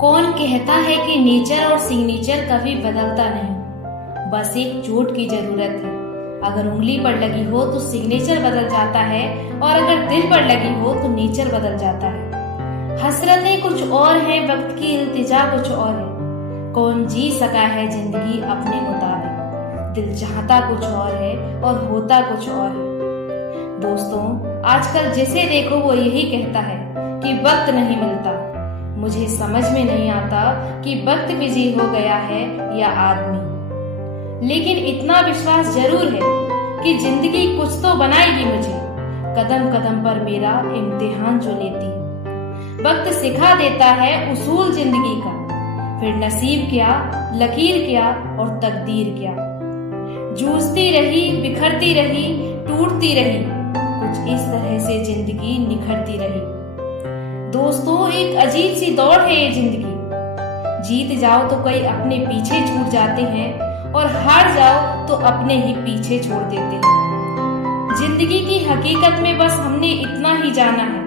कौन कहता है कि नेचर और सिग्नेचर कभी बदलता नहीं। बस एक चोट की जरूरत है। अगर उंगली पर लगी हो तो सिग्नेचर बदल जाता है और अगर दिल पर लगी हो तो नेचर बदल जाता है। हसरतें कुछ और हैं, वक्त की इल्तिजा कुछ और है। कौन जी सका है जिंदगी अपने मुताबिक। दिल चाहता कुछ और है और होता कुछ और है। दोस्तों, आजकल जिसे देखो वो यही कहता है कि वक्त नहीं मिलता। मुझे समझ में नहीं आता कि वक्त बिजी हो गया है या आदमी। लेकिन इतना विश्वास जरूर है कि जिंदगी कुछ तो बनाएगी मुझे, कदम कदम पर मेरा इम्तिहान जो लेती है। वक्त सिखा देता है उसूल जिंदगी का, फिर नसीब क्या, लकीर क्या और तकदीर क्या। जूझती रही, बिखरती रही, टूटती रही, कुछ इस तरह से जिंदगी निखरती रही। दोस्तों, एक अजीब सी दौड़ है ये जिंदगी। जीत जाओ तो कई अपने पीछे छूट जाते हैं और हार जाओ तो अपने ही पीछे छोड़ देते हैं। जिंदगी की हकीकत में बस हमने इतना ही जाना है,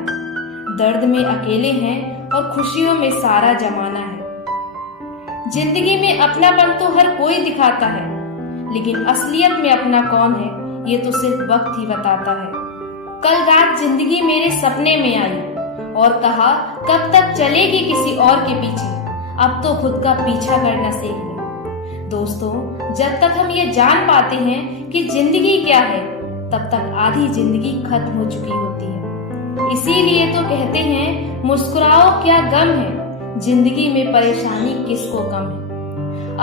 दर्द में अकेले हैं और खुशियों में सारा जमाना है। जिंदगी में अपनापन तो हर कोई दिखाता है, लेकिन असलियत में अपना कौन है ये तो सिर्फ वक्त ही बताता है। कल रात जिंदगी मेरे सपने में आई और कहा कब तक चलेगी किसी और के पीछे, अब तो खुद का पीछा करना सीख ले। दोस्तों, जब तक हम ये जान पाते हैं कि जिंदगी क्या है, तब तक आधी जिंदगी खत्म हो चुकी होती है। इसीलिए तो कहते हैं मुस्कुराओ क्या गम है, जिंदगी में परेशानी किसको कम है।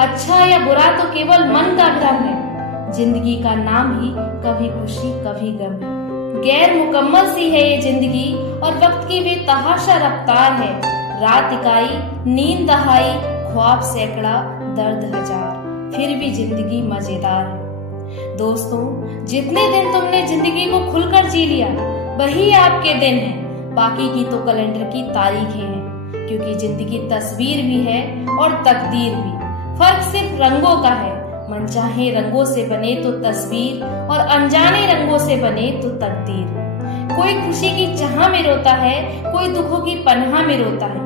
अच्छा या बुरा तो केवल मन का भ्रम है, जिंदगी का नाम ही कभी खुशी कभी गम है। गैर मुकम्मल सी है ये जिंदगी और वक्त की बेतहाशा रफ्तार है। रात इकाई, नींद दहाई, ख्वाब सैकड़ा, दर्द हजार, फिर भी जिंदगी मजेदार है। दोस्तों, जितने दिन तुमने जिंदगी को खुलकर जी लिया वही आपके दिन हैं, बाकी की तो कैलेंडर की तारीखें हैं। क्योंकि जिंदगी तस्वीर भी है और तकदीर भी, फर्क सिर्फ रंगों का है। मनचाहे रंगों से बने तो तस्वीर और अनजाने रंगों से बने तो तकदीर। कोई खुशी की चाह में रोता है, कोई दुखों की पनाह में रोता है।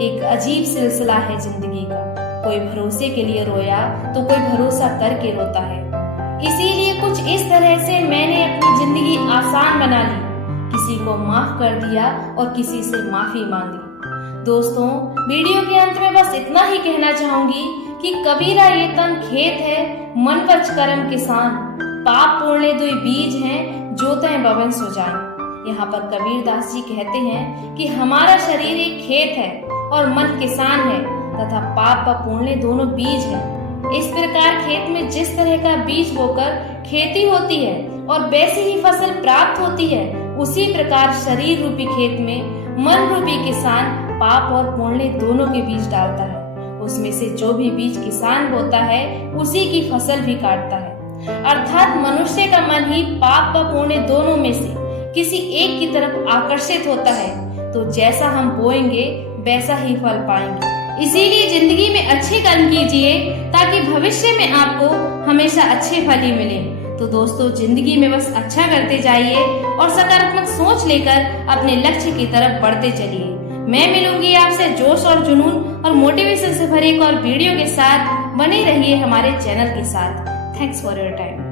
एक अजीब सिलसिला है जिंदगी का, कोई भरोसे के लिए रोया तो कोई भरोसा करके रोता है। इसीलिए कुछ इस तरह से मैंने अपनी जिंदगी आसान बना ली, किसी को माफ कर दिया और किसी से माफी मांगी। दोस्तों, वीडियो के अंत में बस इतना ही कहना चाहूंगी कि कबीरा ये तन खेत है, मन वच करम किसान। पाप पूर्णे दुई बीज हैं, जोतें बवन सो जाएं। यहाँ पर कबीर दास जी कहते हैं कि हमारा शरीर एक खेत है और मन किसान है तथा पाप व पुण्य दोनों बीज है। इस प्रकार खेत में जिस तरह का बीज बोकर खेती होती है और वैसी ही फसल प्राप्त होती है, उसी प्रकार शरीर रूपी खेत में मन रूपी किसान पाप और पुण्य दोनों के बीज डालता है। उसमें से जो भी बीज किसान बोता है उसी की फसल भी काटता है। अर्थात मनुष्य का मन ही पाप व पुण्य दोनों में से किसी एक की तरफ आकर्षित होता है। तो जैसा हम बोएंगे वैसा ही फल पाएंगे। इसीलिए जिंदगी में अच्छे कर्म कीजिए ताकि भविष्य में आपको हमेशा अच्छे फल ही मिले। तो दोस्तों, जिंदगी में बस अच्छा करते जाइए और सकारात्मक सोच लेकर अपने लक्ष्य की तरफ बढ़ते चलिए। मैं मिलूंगी आपसे जोश और जुनून और मोटिवेशन से भरे एक और वीडियो के साथ। बने रहिए हमारे चैनल के साथ। Thanks for your time.